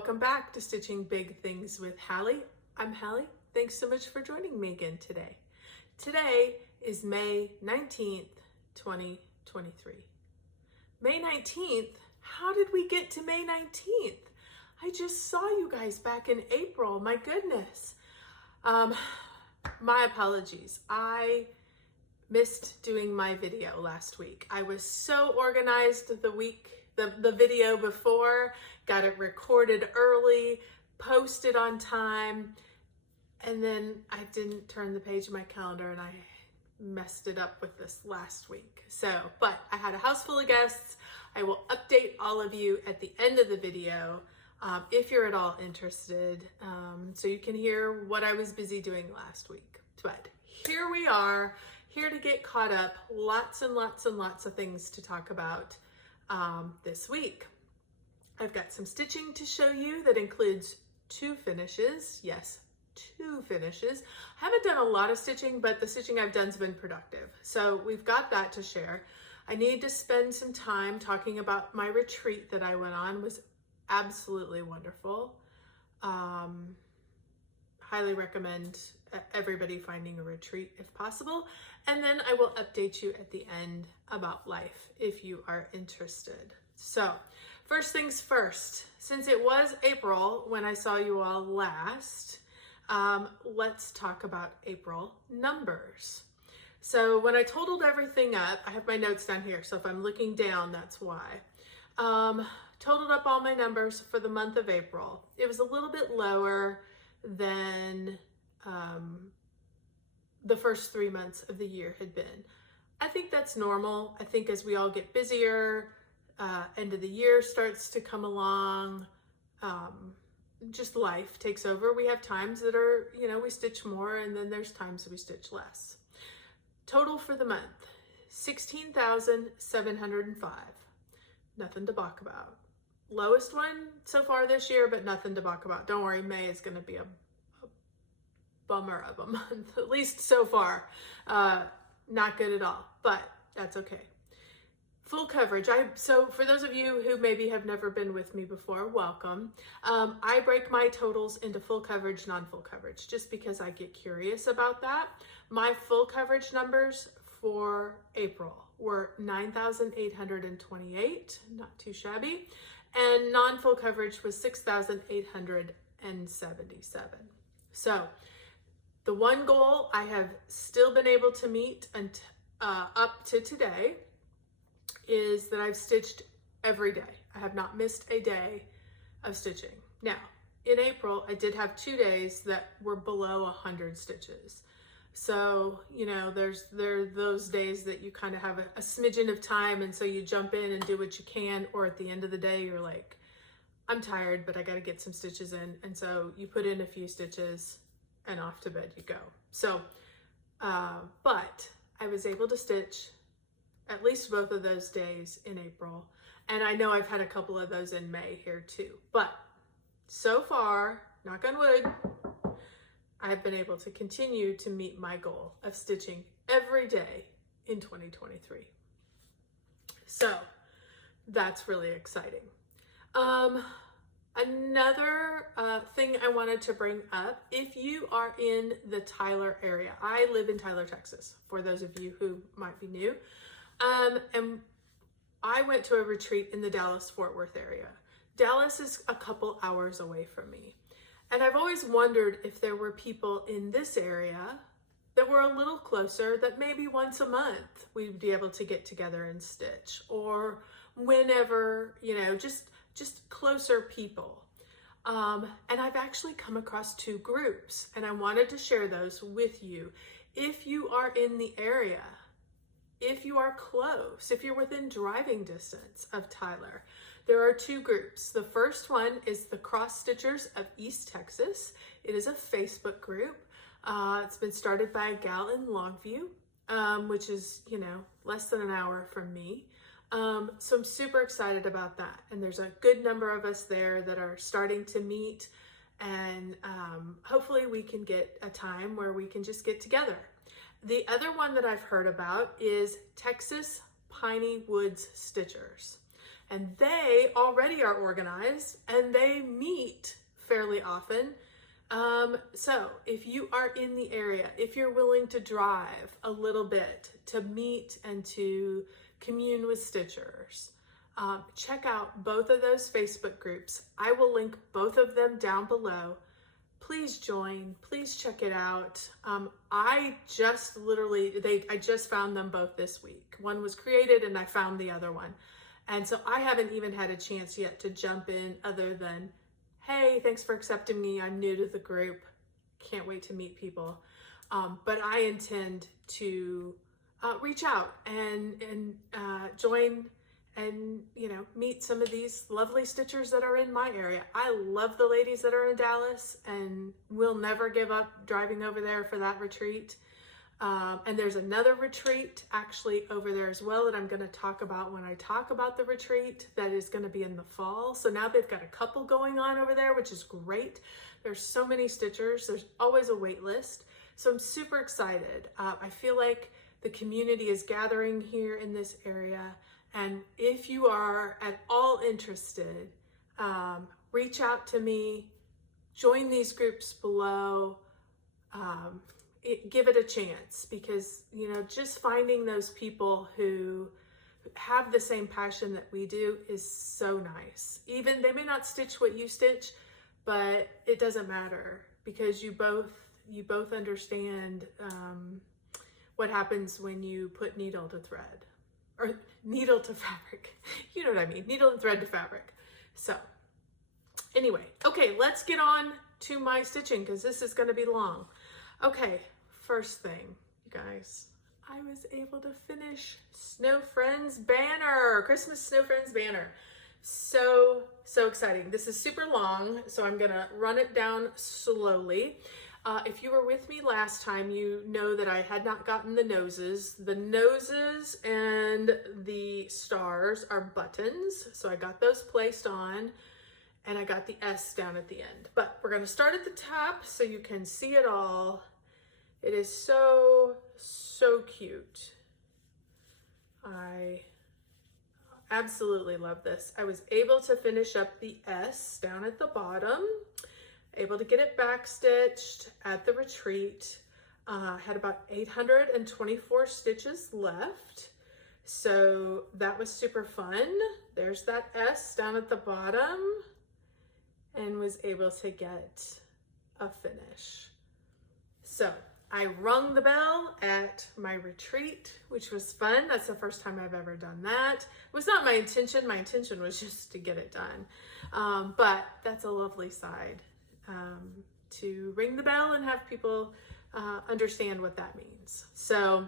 welcome back to Stitching Big Things with Hallie. I'm Hallie. Thanks so much for joining me again today. Today is May 19th, 2023. May 19th? How did we get to May 19th? I just saw you guys back in April. My goodness. My apologies. I missed doing my video last week. I was so organized the video before, got it recorded early, posted on time, and then I didn't turn the page of my calendar and I messed it up with this last week. But I had a house full of guests. I will update all of you at the end of the video if you're at all interested, so you can hear what I was busy doing last week. But here we are, here to get caught up. Lots and lots and lots of things to talk about this week. I've got some stitching to show you that includes two finishes. Yes, two finishes. I haven't done a lot of stitching, but the stitching I've done has been productive. So we've got that to share. I need to spend some time talking about my retreat that I went on. It was absolutely wonderful. Highly recommend everybody finding a retreat if possible. And then I will update you at the end about life if you are interested. So first things first, since it was April when I saw you all last, let's talk about April numbers. So when I totaled everything up, I have my notes down here. So if I'm looking down, that's why. Totaled up all my numbers for the month of April. It was a little bit lower than the first 3 months of the year had been. I think that's normal. I think as we all get busier, end of the year starts to come along, just life takes over. We have times that are, we stitch more, and then there's times that we stitch less. Total for the month, 16,705. Nothing to balk about. Lowest one so far this year, but nothing to balk about. Don't worry, May is going to be a bummer of a month, at least so far. Not good at all, but that's okay. Full coverage. So for those of you who maybe have never been with me before, welcome. I break my totals into full coverage, non-full coverage, just because I get curious about that. My full coverage numbers for April were 9,828, not too shabby, and non-full coverage was 6,877. So the one goal I have still been able to meet up to today is that I've stitched every day. I have not missed a day of stitching. Now, in April, I did have 2 days that were below 100 stitches. So, there are those days that you kind of have a smidgen of time, and so you jump in and do what you can, or at the end of the day, you're like, I'm tired, but I got to get some stitches in. And so you put in a few stitches and off to bed you go. So, but I was able to stitch at least both of those days in April. And I know I've had a couple of those in May here too. But so far, knock on wood, I've been able to continue to meet my goal of stitching every day in 2023. So that's really exciting. Another thing I wanted to bring up, if you are in the Tyler area, I live in Tyler, Texas, for those of you who might be new. And I went to a retreat in the Dallas-Fort Worth area. Dallas is a couple hours away from me. And I've always wondered if there were people in this area that were a little closer, that maybe once a month we'd be able to get together and stitch, or whenever, just closer people. And I've actually come across 2 groups, and I wanted to share those with you. If you are in the area, if you are close, if you're within driving distance of Tyler, there are 2 groups. The first one is the Cross Stitchers of East Texas. It is a Facebook group. It's been started by a gal in Longview, which is, less than an hour from me. So I'm super excited about that. And there's a good number of us there that are starting to meet, and hopefully we can get a time where we can just get together. The other one that I've heard about is Texas Piney Woods Stitchers. and they already are organized and they meet fairly often. So if you are in the area, if you're willing to drive a little bit to meet and to commune with stitchers, check out both of those Facebook groups. I will link both of them down below. Please join, please check it out. I just found them both this week. One was created and I found the other one. And so I haven't even had a chance yet to jump in other than, hey, thanks for accepting me. I'm new to the group. Can't wait to meet people. But I intend to reach out and join and, meet some of these lovely stitchers that are in my area. I love the ladies that are in Dallas, and we'll never give up driving over there for that retreat. And there's another retreat actually over there as well that I'm going to talk about when I talk about the retreat that is going to be in the fall. So now they've got a couple going on over there, which is great. There's so many stitchers. There's always a wait list. So I'm super excited. I feel like the community is gathering here in this area. And if you are at all interested, reach out to me, join these groups below, give it a chance, because, just finding those people who have the same passion that we do is so nice. Even they may not stitch what you stitch, but it doesn't matter, because you both understand what happens when you put needle to thread, or needle to fabric. You know what I mean, needle and thread to fabric. So anyway, okay, let's get on to my stitching, because this is going to be long. Okay, first thing, you guys, I was able to finish Snow Friends banner, Christmas Snow Friends banner. So exciting. This is super long, so I'm gonna run it down slowly. If you were with me last time, you know that I had not gotten the noses. The noses and the stars are buttons, so I got those placed on, and I got the S down at the end. But we're gonna start at the top so you can see it all. It is so cute. I absolutely love this. I was able to finish up the S down at the bottom, able to get it back stitched at the retreat. Had about 824 stitches left. So that was super fun. There's that S down at the bottom, and was able to get a finish. So I rung the bell at my retreat, which was fun. That's the first time I've ever done that. It was not my intention. My intention was just to get it done. But that's a lovely side, to ring the bell and have people understand what that means. So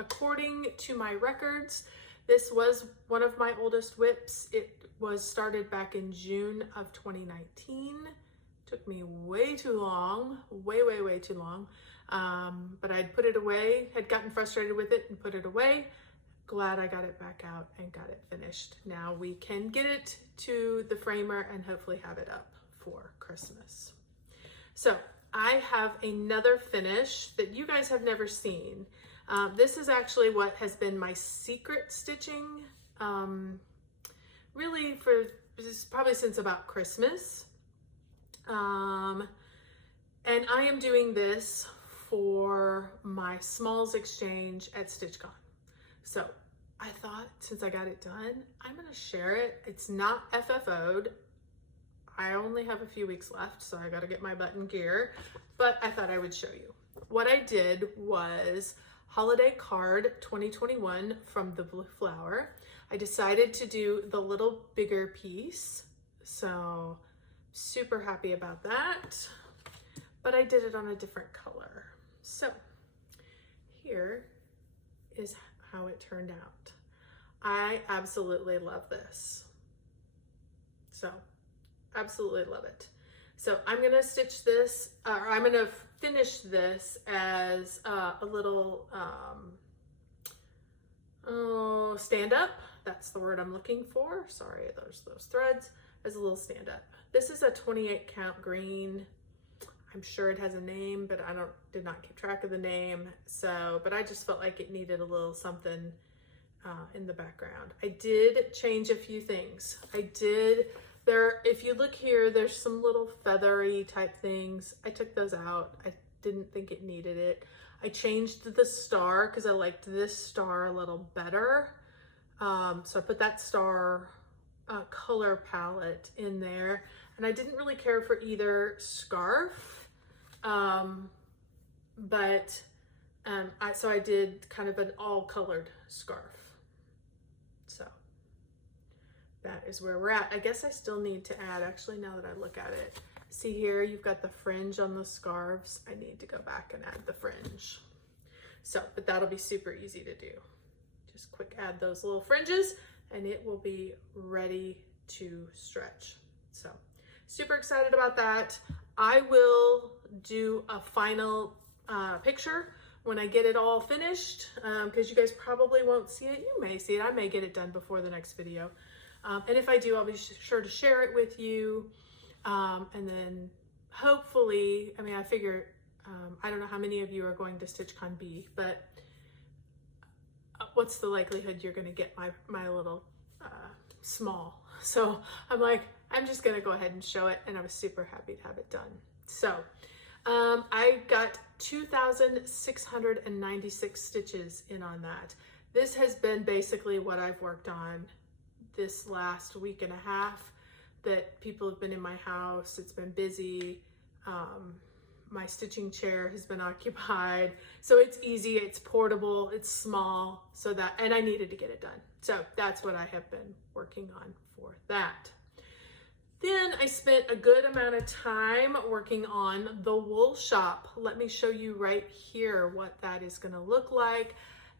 according to my records, this was one of my oldest whips. It was started back in June of 2019. Took me way too long, way too long. But I'd put it away, had gotten frustrated with it and put it away. Glad I got it back out and got it finished. Now we can get it to the framer and hopefully have it up for Christmas. So I have another finish that you guys have never seen. This is actually what has been my secret stitching, really probably since about Christmas. And I am doing this for my smalls exchange at StitchCon. So I thought, since I got it done, I'm gonna share it. It's not FFO'd. I only have a few weeks left, so I gotta get my button gear, but I thought I would show you. What I did was Holiday Card 2021 from the Blue Flower. I decided to do the little bigger piece, so super happy about that, but I did it on a different color. So here is how it turned out. I absolutely love this. So absolutely love it. So I'm gonna stitch this, or I'm gonna finish this as a little stand up. That's the word I'm looking for. Sorry, there's those threads. As a little stand up. This is a 28 count green. I'm sure it has a name, but I did not keep track of the name. So, but I just felt like it needed a little something in the background. I did change a few things. If you look here, there's some little feathery type things. I took those out. I didn't think it needed it. I changed the star because I liked this star a little better. So I put that star color palette in there, and I didn't really care for either scarf, so I did kind of an all colored scarf. So that is where we're at. I guess I still need to add, actually, now that I look at it, see here, you've got the fringe on the scarves. I need to go back and add the fringe. So, but that'll be super easy to do. Just quick add those little fringes and it will be ready to stretch. So super excited about that. I will do a final picture when I get it all finished, because you guys probably won't see it. You may see it. I may get it done before the next video. And if I do, I'll be sure to share it with you. And then hopefully, I mean, I figure, I don't know how many of you are going to StitchCon B, but what's the likelihood you're going to get my little small? So I'm like, I'm just going to go ahead and show it, and I was super happy to have it done. So I got 2,696 stitches in on that. This has been basically what I've worked on this last week and a half, that people have been in my house. It's been busy. My stitching chair has been occupied. So it's easy, it's portable, it's small, and I needed to get it done. So that's what I have been working on for that. Then I spent a good amount of time working on the wool shop. Let me show you right here what that is gonna look like.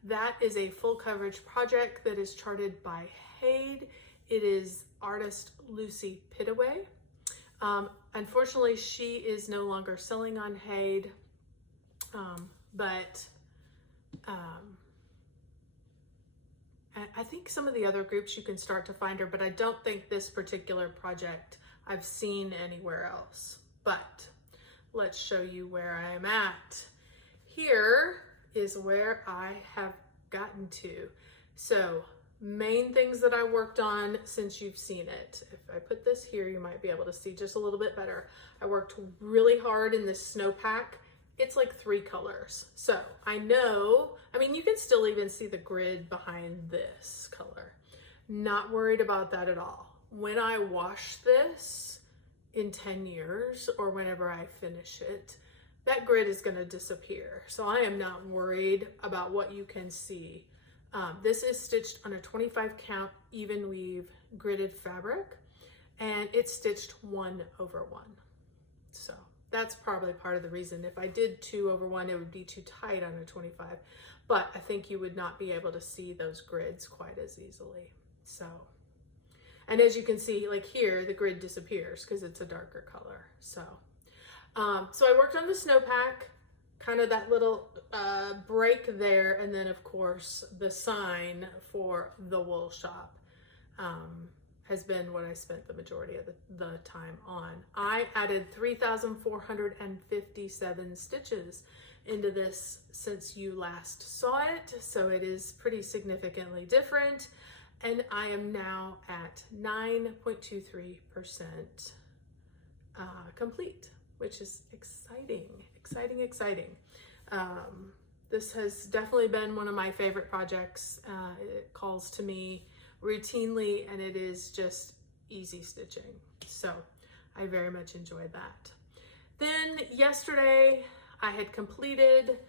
That is a full coverage project that is charted by Haid. It is artist Lucy Pittaway. Unfortunately, she is no longer selling on Haid, but I think some of the other groups you can start to find her, but I don't think this particular project I've seen anywhere else. But let's show you where I am at. Here is where I have gotten to. So main things that I worked on since you've seen it. If I put this here, you might be able to see just a little bit better. I worked really hard in this snowpack. It's like 3 colors. So I know, I mean, you can still even see the grid behind this color. Not worried about that at all. When I wash this in 10 years or whenever I finish it, that grid is gonna disappear. So I am not worried about what you can see. This is stitched on a 25 count even weave gridded fabric, and it's stitched 1/1. So that's probably part of the reason. If I did 2/1, it would be too tight on a 25, but I think you would not be able to see those grids quite as easily. So, and as you can see, like here, the grid disappears because it's a darker color. So, so I worked on the snowpack, kind of that little break there, and then of course the sign for the wool shop has been what I spent the majority of the time on. I added 3,457 stitches into this since you last saw it, so it is pretty significantly different, and I am now at 9.23% complete, which is exciting. This has definitely been one of my favorite projects. It calls to me routinely, and it is just easy stitching. So I very much enjoyed that. Then yesterday I had completed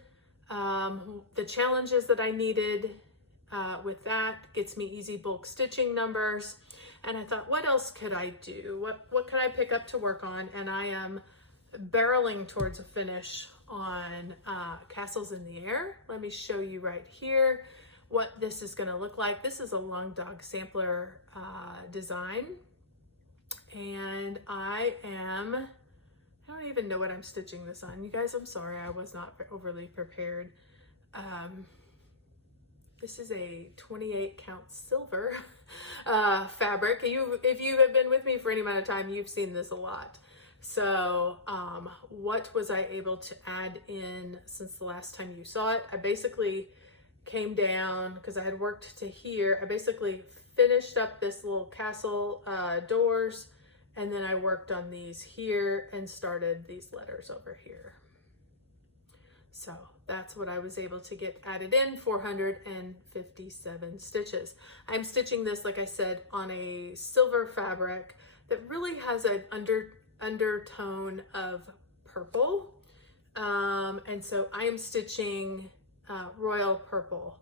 the challenges that I needed with that. Gets me easy bulk stitching numbers. And I thought, what else could I do? What could I pick up to work on? And I am barreling towards a finish on Castles in the Air. Let me show you right here what this is going to look like. This is a Long Dog sampler design, and I don't even know what I'm stitching this on. You guys, I'm sorry, I was not overly prepared. This is a 28 count silver fabric. If you have been with me for any amount of time, you've seen this a lot. So what was I able to add in since the last time you saw it? I basically came down because I had worked to here. I basically finished up this little castle doors, and then I worked on these here and started these letters over here. So that's what I was able to get added in, 457 stitches. I'm stitching this, like I said, on a silver fabric that really has an undertone of purple. And so I am stitching royal purple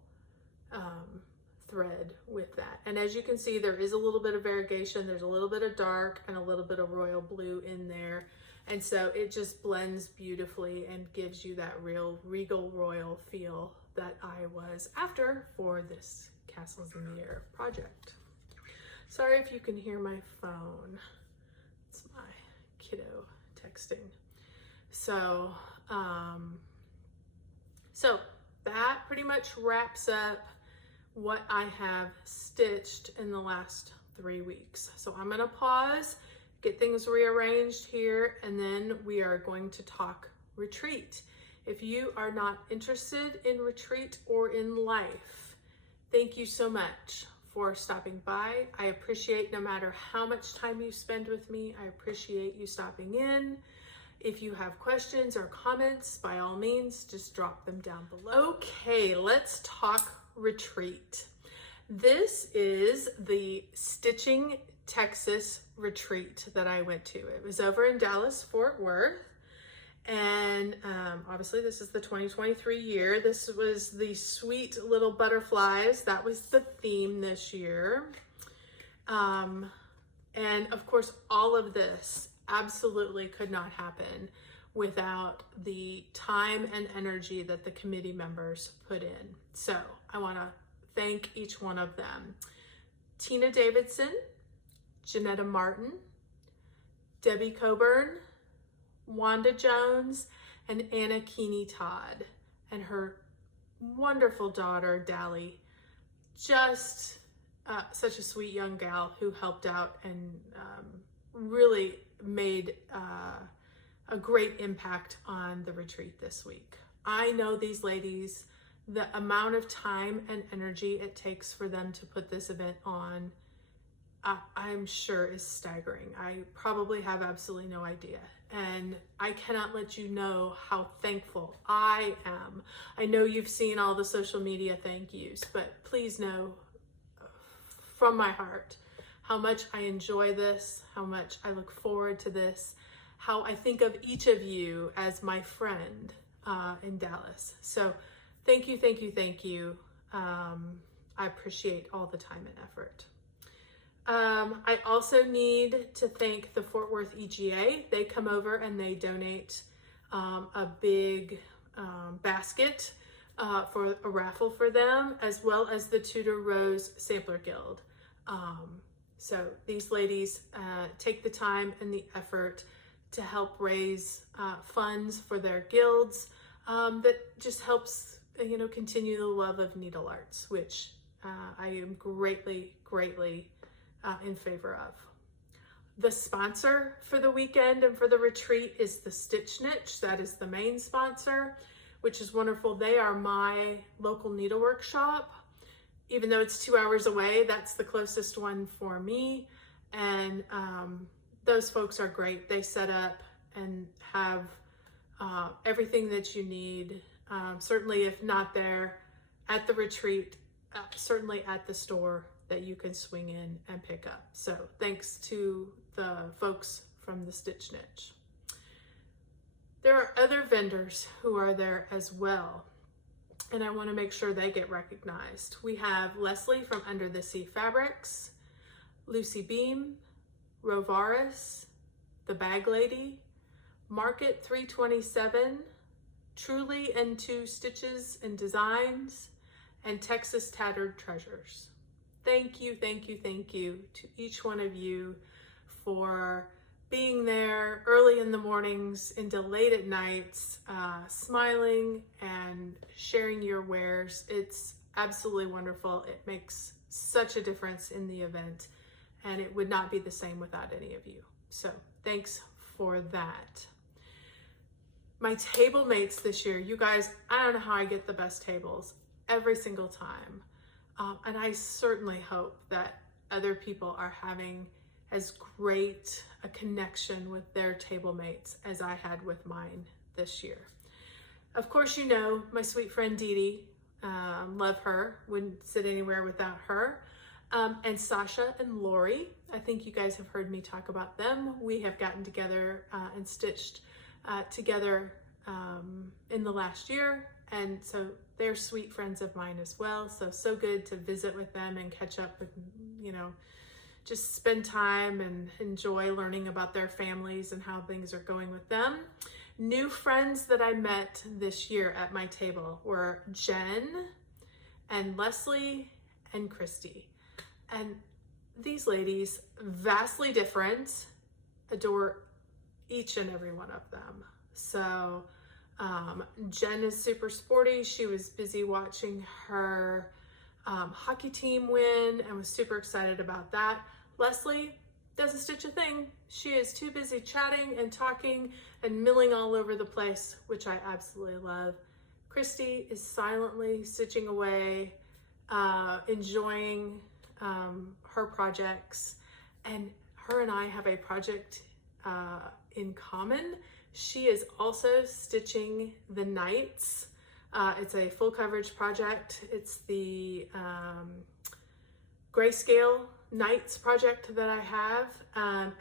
thread with that. And as you can see, there is a little bit of variegation. There's a little bit of dark and a little bit of royal blue in there. And so it just blends beautifully and gives you that real regal royal feel that I was after for this Castles in the Air project. Sorry if you can hear my phone. It's my kiddo texting. So, so that pretty much wraps up what I have stitched in the last 3 weeks. So I'm gonna pause, get things rearranged here, and then we are going to talk retreat. If you are not interested in retreat or in life, thank you so much for stopping by. I appreciate no matter how much time you spend with me, I appreciate you stopping in. If you have questions or comments, by all means, just drop them down below. Okay, let's talk retreat. This is the Stitching Texas retreat that I went to. It was over in Dallas, Fort Worth. And obviously this is the 2023 year. This was the sweet little butterflies. That was the theme this year. And of course, all of this absolutely could not happen without the time and energy that the committee members put in. So I want to thank each one of them. Tina Davidson, Janetta Martin, Debbie Coburn, Wanda Jones, and Anna Keeney Todd, and her wonderful daughter, Dally. Just such a sweet young gal who helped out and really made a great impact on the retreat this week. I know these ladies, the amount of time and energy it takes for them to put this event on, I'm sure is staggering. I probably have absolutely no idea. And I cannot let you know how thankful I am. I know you've seen all the social media thank yous, but please know from my heart how much I enjoy this, how much I look forward to this, how I think of each of you as my friend in Dallas. So thank you, thank you, thank you. I appreciate all the time and effort. I also need to thank the Fort Worth EGA. They come over and they donate a big basket for a raffle for them, as well as the Tudor Rose Sampler Guild. So these ladies take the time and the effort to help raise funds for their guilds that just helps, continue the love of needle arts, which I am greatly, greatly in favor of. The sponsor for the weekend and for the retreat is the Stitch Niche. That is the main sponsor, which is wonderful. They are my local needlework shop. Even though it's 2 hours away, that's the closest one for me. And those folks are great. They set up and have everything that you need. Certainly if not there at the retreat, certainly at the store that you can swing in and pick up. So thanks to the folks from the Stitch Niche. There are other vendors who are there as well, and I want to make sure they get recognized. We have Leslie from Under the Sea Fabrics, Lucy Beam, Rovaris, The Bag Lady, Market 327, Truly and Two Stitches and Designs, and Texas Tattered Treasures. Thank you, thank you, thank you to each one of you for being there early in the mornings into late at nights, smiling and sharing your wares. It's absolutely wonderful. It makes such a difference in the event, and it would not be the same without any of you. So thanks for that. My table mates this year, you guys, I don't know how I get the best tables. every single time. And I certainly hope that other people are having as great a connection with their table mates as I had with mine this year. Of course, you know, my sweet friend Debi, love her, wouldn't sit anywhere without her. And Sasha and Lori, I think you guys have heard me talk about them. We have gotten together and stitched together in the last year. And so they're sweet friends of mine as well. So good to visit with them and catch up with, you know, just spend time and enjoy learning about their families and how things are going with them. New friends that I met this year at my table were Jen and Leslie and Christy. And these ladies, vastly different, adore each and every one of them. So Jen is super sporty. She was busy watching her hockey team win and was super excited about that. Leslie doesn't stitch a thing. She is too busy chatting and talking and milling all over the place, which I absolutely love. Christy is silently stitching away, enjoying her projects, and her and I have a project in common. She is also stitching the Knights. It's a full coverage project. It's the grayscale Knights project that I have,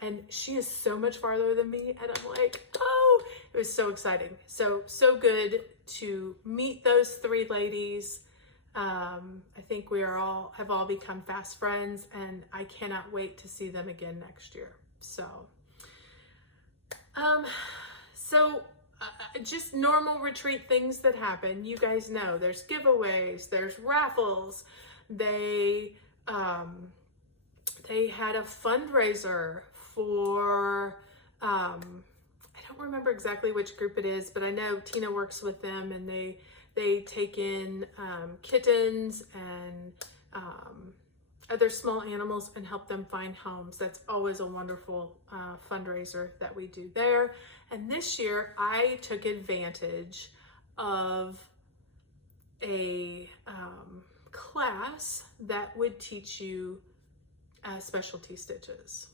and she is so much farther than me, and I'm like, oh, it was so exciting. So good to meet those three ladies. I think we have all become fast friends, and I cannot wait to see them again next year. So just normal retreat things that happen. You guys know there's giveaways, there's raffles. They had a fundraiser for, I don't remember exactly which group it is, but I know Tina works with them, and they take in kittens and other small animals and help them find homes. That's always a wonderful fundraiser that we do there. And this year I took advantage of a class that would teach you specialty stitches.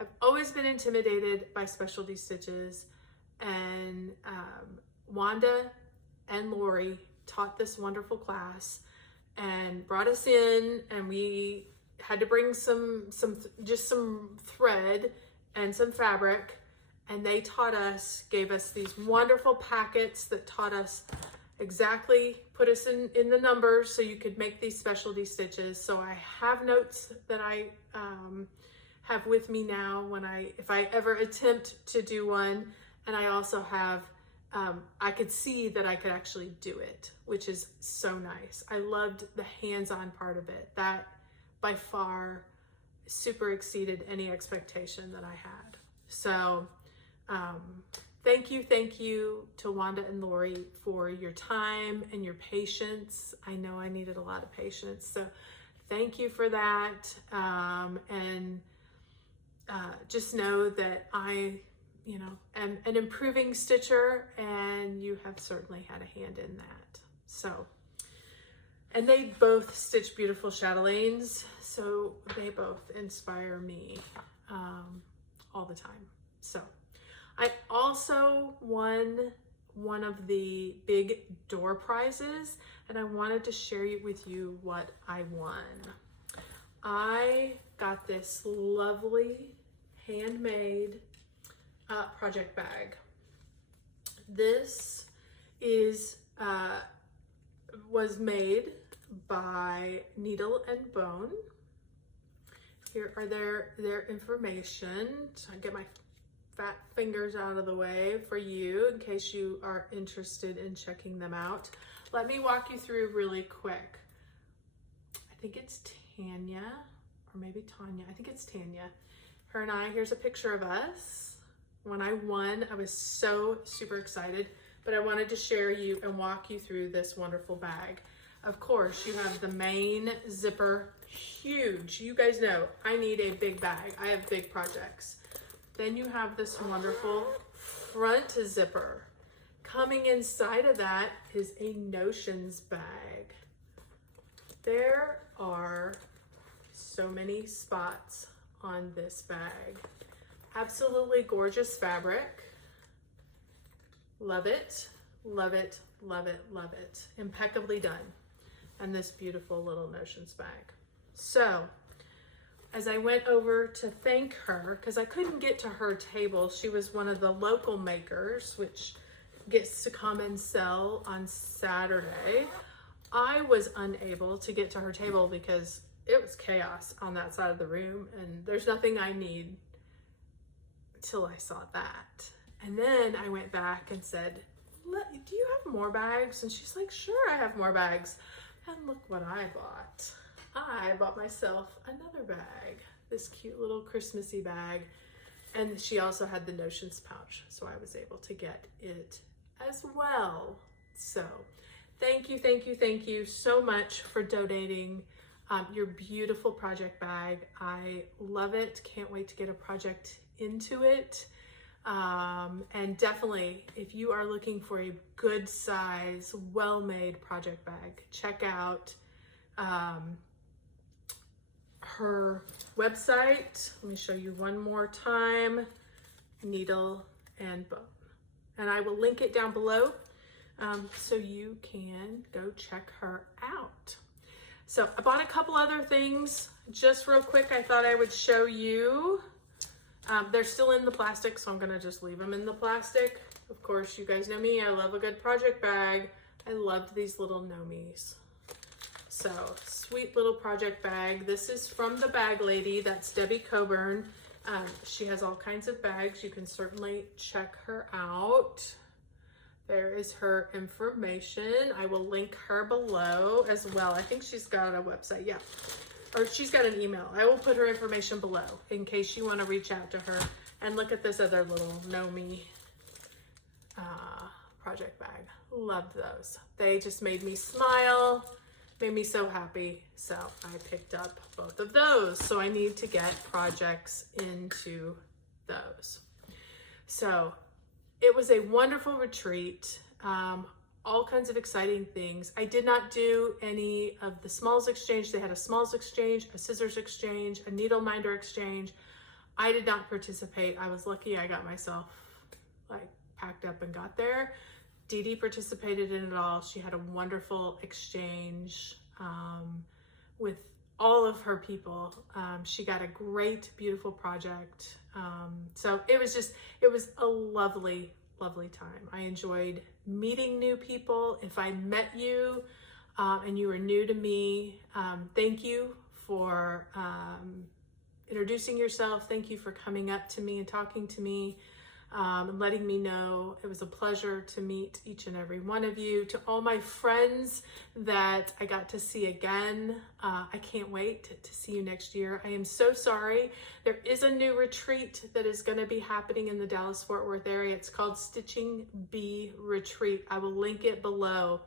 I've always been intimidated by specialty stitches, and Wanda and Lori taught this wonderful class and brought us in, and we had to bring some thread and some fabric, and they gave us these wonderful packets that taught us exactly, put us in the numbers so you could make these specialty stitches. So I have notes that I have with me now if I ever attempt to do one, and I also have I could see that I could actually do it, which is so nice. I loved the hands-on part of it. That by far super exceeded any expectation that I had. So thank you to Wanda and Lori for your time and your patience. I know I needed a lot of patience, so thank you for that. And just know that I am an improving stitcher, and you have certainly had a hand in that. So, and they both stitch beautiful chatelaines, so they both inspire me all the time. So I also won one of the big door prizes, and I wanted to share with you what I won. I got this lovely handmade project bag. This was made by Needle and Bone. Here are their information. So I get my fat fingers out of the way for you in case you are interested in checking them out. Let me walk you through really quick. I think it's Tanya, or maybe Tanya. I think it's Tanya. Her and I, here's a picture of us. When I won, I was so super excited, but I wanted to share you and walk you through this wonderful bag. Of course, you have the main zipper, huge. You guys know I need a big bag. I have big projects. Then you have this wonderful front zipper. Coming inside of that is a notions bag. There are so many spots on this bag. Absolutely gorgeous fabric. Love it, love it, love it, love it. Impeccably done. And this beautiful little Notions bag. So, as I went over to thank her, because I couldn't get to her table, she was one of the local makers, which gets to come and sell on Saturday. I was unable to get to her table because it was chaos on that side of the room, and there's nothing I need till I saw that. And then I went back and said, do you have more bags? And she's like, sure, I have more bags. And look what I bought. I bought myself another bag, this cute little Christmassy bag. And she also had the Notions pouch, so I was able to get it as well. So thank you, thank you, thank you so much for donating your beautiful project bag. I love it. Can't wait to get a project into it. And definitely, if you are looking for a good size, well-made project bag, check out her website. Let me show you one more time. Needle and Bone. And I will link it down below so you can go check her out. So I bought a couple other things just real quick. I thought I would show you. They're still in the plastic, so I'm gonna just leave them in the plastic. Of course, you guys know me, I love a good project bag. I loved these little Nomies. So, sweet little project bag. This is from the bag lady, that's Debi Coburn. She has all kinds of bags. You can certainly check her out. There is her information. I will link her below as well. I think she's got a website, yeah. Or she's got an email. I will put her information below in case you want to reach out to her. And look at this other little Nomi project bag. Loved those. They just made me smile, made me so happy. So I picked up both of those. So I need to get projects into those. So it was a wonderful retreat. All kinds of exciting things. I did not do any of the smalls exchange. They had a smalls exchange, a scissors exchange, a needle minder exchange. I did not participate. I was lucky I got myself like packed up and got there. Dee Dee participated in it all. She had a wonderful exchange with all of her people. She got a great, beautiful project. So it was a lovely time. I enjoyed meeting new people. If I met you and you were new to me, thank you for introducing yourself. Thank you for coming up to me and talking to me and letting me know. It was a pleasure to meet each and every one of you. To all my friends that I got to see again, I can't wait to see you next year. I am so sorry. There is a new retreat that is going to be happening in the Dallas-Fort Worth area. It's called Stitching Bee Retreat. I will link it below.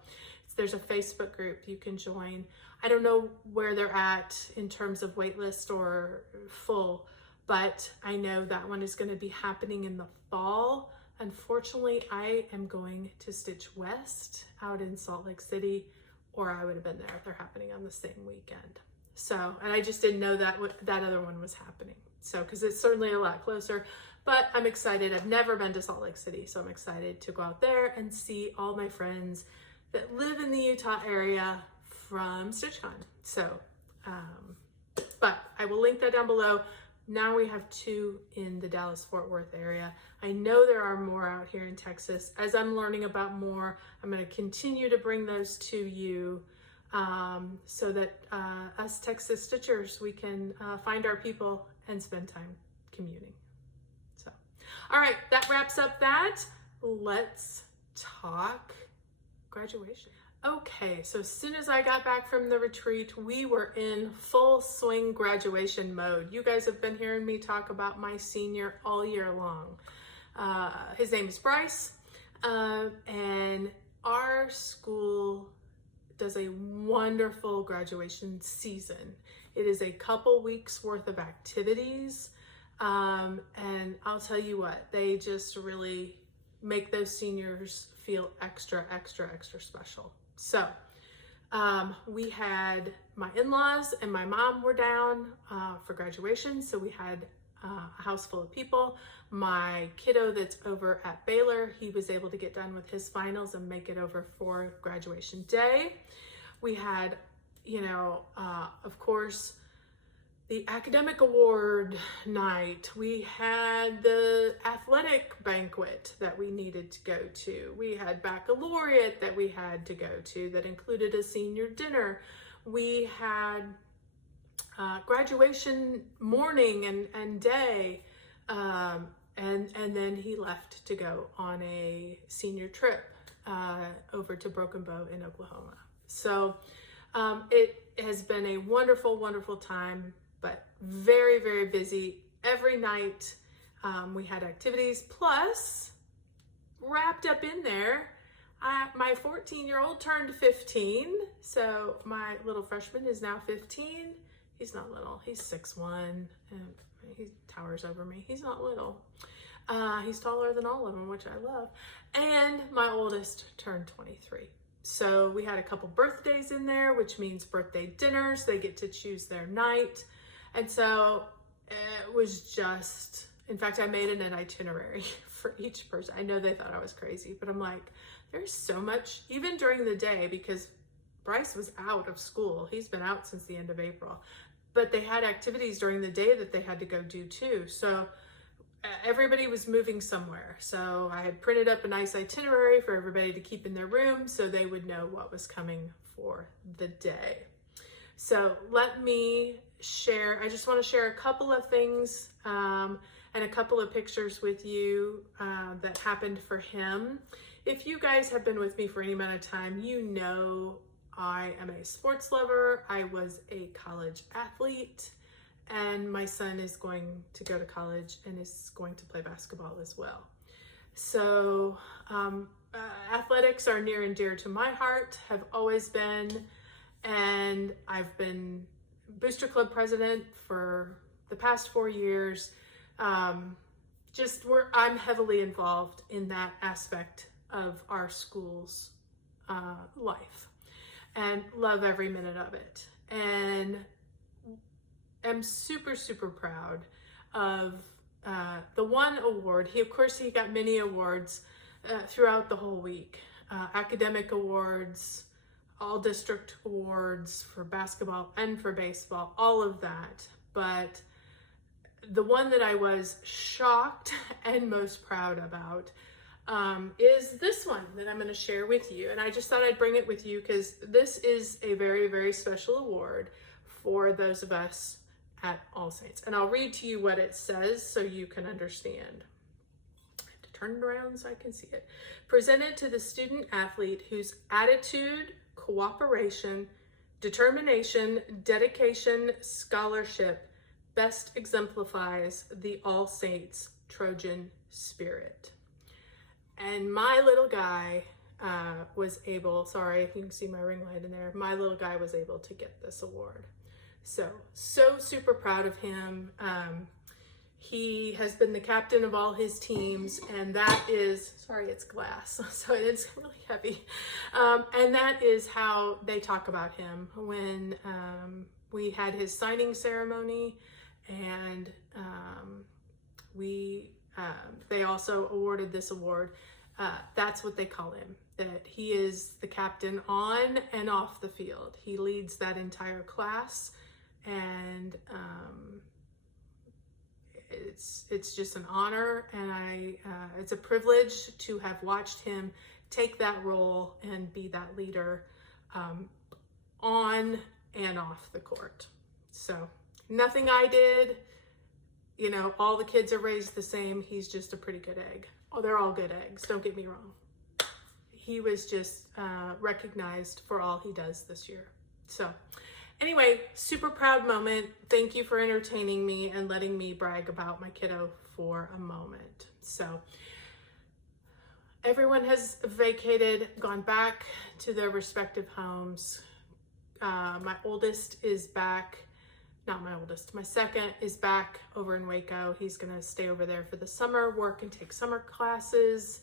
There's a Facebook group you can join. I don't know where they're at in terms of waitlist or full, but I know that one is going to be happening in the fall. Unfortunately, I am going to Stitch West out in Salt Lake City, or I would have been there if they're happening on the same weekend. So, and I just didn't know that that other one was happening. So, because it's certainly a lot closer, but I'm excited. I've never been to Salt Lake City, so I'm excited to go out there and see all my friends that live in the Utah area from StitchCon. So, but I will link that down below. Now we have 2 in the Dallas-Fort Worth area. I know there are more out here in Texas. As I'm learning about more, I'm going to continue to bring those to you so that us Texas Stitchers, we can find our people and spend time communing. So, all right, that wraps up that. Let's talk graduation. Okay, so as soon as I got back from the retreat, we were in full swing graduation mode. You guys have been hearing me talk about my senior all year long. His name is Bryce, and our school does a wonderful graduation season. It is a couple weeks worth of activities, and I'll tell you what, they just really make those seniors feel extra special. So We had my in-laws and my mom were down for graduation, so we had a house full of people. My kiddo that's over at Baylor, he was able to get done with his finals and make it over for graduation day. We had, of course, the academic award night. We had the athletic banquet that we needed to go to. We had baccalaureate that we had to go to that included a senior dinner. We had graduation morning and day. And then he left to go on a senior trip over to Broken Bow in Oklahoma. So it has been a wonderful, wonderful time, but very, very busy. Every night we had activities, plus wrapped up in there, my 14-year-old turned 15. So my little freshman is now 15. He's not little, he's 6'1", and he towers over me. He's not little. He's taller than all of them, which I love. And my oldest turned 23. So we had a couple birthdays in there, which means birthday dinners. They get to choose their night. And so it was just, in fact, I made an itinerary for each person. I know they thought I was crazy, but I'm like, there's so much, even during the day, because Bryce was out of school. He's been out since the end of April. But they had activities during the day that they had to go do too. So everybody was moving somewhere. So I had printed up a nice itinerary for everybody to keep in their room so they would know what was coming for the day. So let me share, I just want to share a couple of things and a couple of pictures with you that happened for him. If you guys have been with me for any amount of time, you know I am a sports lover. I was a college athlete, and my son is going to go to college and is going to play basketball as well. So athletics are near and dear to my heart, have always been, and I've been Booster Club president for the past 4 years. I'm heavily involved in that aspect of our school's life, and love every minute of it. And I'm super, super proud of the one award. He got many awards throughout the whole week. Academic awards, all district awards for basketball and for baseball, all of that. But the one that I was shocked and most proud about is this one that I'm going to share with you. And I just thought I'd bring it with you because this is a very, very special award for those of us at All Saints. And I'll read to you what it says so you can understand. I have to turn it around so I can see it. Presented to the student athlete whose attitude, cooperation, determination, dedication, scholarship best exemplifies the All Saints Trojan spirit. And my little guy was able, sorry, you can see my ring light in there. My little guy was able to get this award. So super proud of him. He has been the captain of all his teams, and that is, sorry, it's glass, so it's really heavy. And that is how they talk about him when we had his signing ceremony, and they also awarded this award. That's what they call him, that he is the captain on and off the field. He leads that entire class, and it's just an honor, and it's a privilege to have watched him take that role and be that leader on and off the court. So nothing I did, all the kids are raised the same. He's just a pretty good egg. Oh, they're all good eggs, don't get me wrong. He was just recognized for all he does this year. So anyway, super proud moment. Thank you for entertaining me and letting me brag about my kiddo for a moment. So everyone has vacated, gone back to their respective homes. My oldest is back. Not my oldest, my second is back over in Waco. He's gonna stay over there for the summer, work and take summer classes.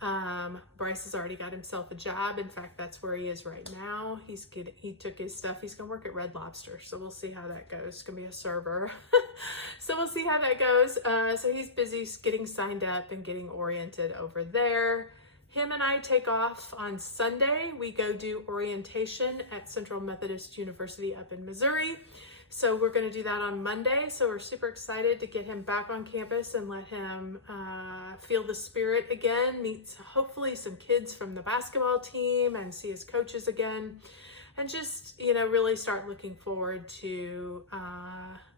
Bryce has already got himself a job. In fact, that's where he is right now. He took his stuff. He's gonna work at Red Lobster, so we'll see how that goes. He's gonna be a server. So we'll see how that goes. So he's busy getting signed up and getting oriented over there. Him and I take off on Sunday. We go do orientation at Central Methodist University up in Missouri. So we're going to do that on Monday. So we're super excited to get him back on campus and let him feel the spirit again, meet hopefully some kids from the basketball team and see his coaches again. And just, really start looking forward to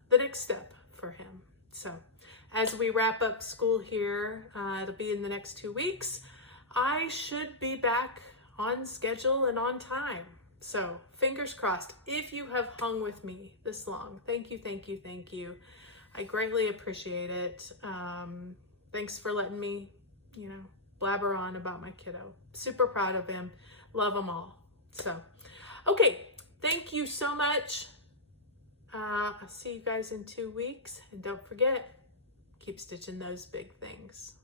the next step for him. So as we wrap up school here, it'll be in the next 2 weeks. I should be back on schedule and on time. So fingers crossed. If you have hung with me this long, thank you, thank you, thank you. I greatly appreciate it. Thanks for letting me, blabber on about my kiddo. Super proud of him. Love them all. So, okay. Thank you so much. I'll see you guys in 2 weeks. And don't forget, keep stitching those big things.